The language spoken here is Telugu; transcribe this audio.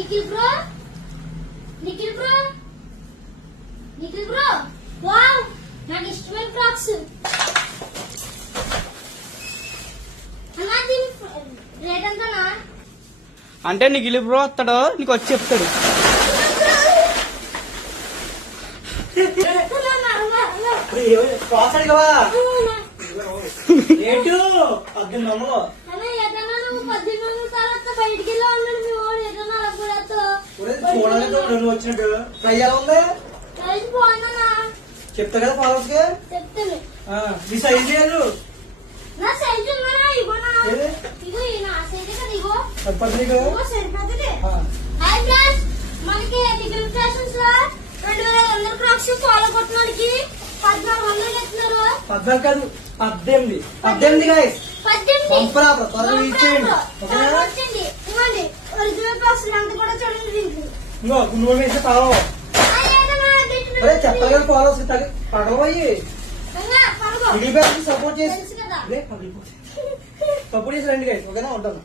Nikhil bro Nikhil bro Nikhil bro wow నాకు ఇష్టమైన క్రాక్స్ అన్నా దీని రేట్ ఎంతనా అంటే నిఖిల్ బ్రో వస్తాడు నీకు వచ్చి చెప్తాడు. ఏంటో 1800 బయటికి చూడాలి వచ్చినట్టు ట్రై ఎలా ఉంది చెప్తా కదా ఫాలోవర్స్ కి చెప్తాను మీ సైజ్ లేదు నా సైజు ఏది? ఇగో నా సైజు కదా ఇగో చెప్పండి నీకు సరిపోతుంది హాయ్ ఫ్రెండ్స్ మనకి డిగ్రీ ఫ్యాషన్స్ లో 2500 క్రాక్స్ ఫాలో కొట్టడానికి 1400 ఇస్తున్నారు 14 కాదు 18 గైస్ 18 పంపరా త్వరగా ఇచ్చేయండి వచ్చింది ఇవ్వండి ఒరిజినల్ బాక్స్ లెంత్ కూడా చూడండి దీనికి ఇంకో గుండు వేస్తే తావు అరే చెప్పాలి కదా ఫాలోవర్స్ పగలబోయి పగలు మిగిలిపోయి సపోర్ట్ చేసి తెలుసు కదా పగిలిపోతే సపోర్ట్ చేసి రండి గైస్ ఓకేనా ఉంటాను.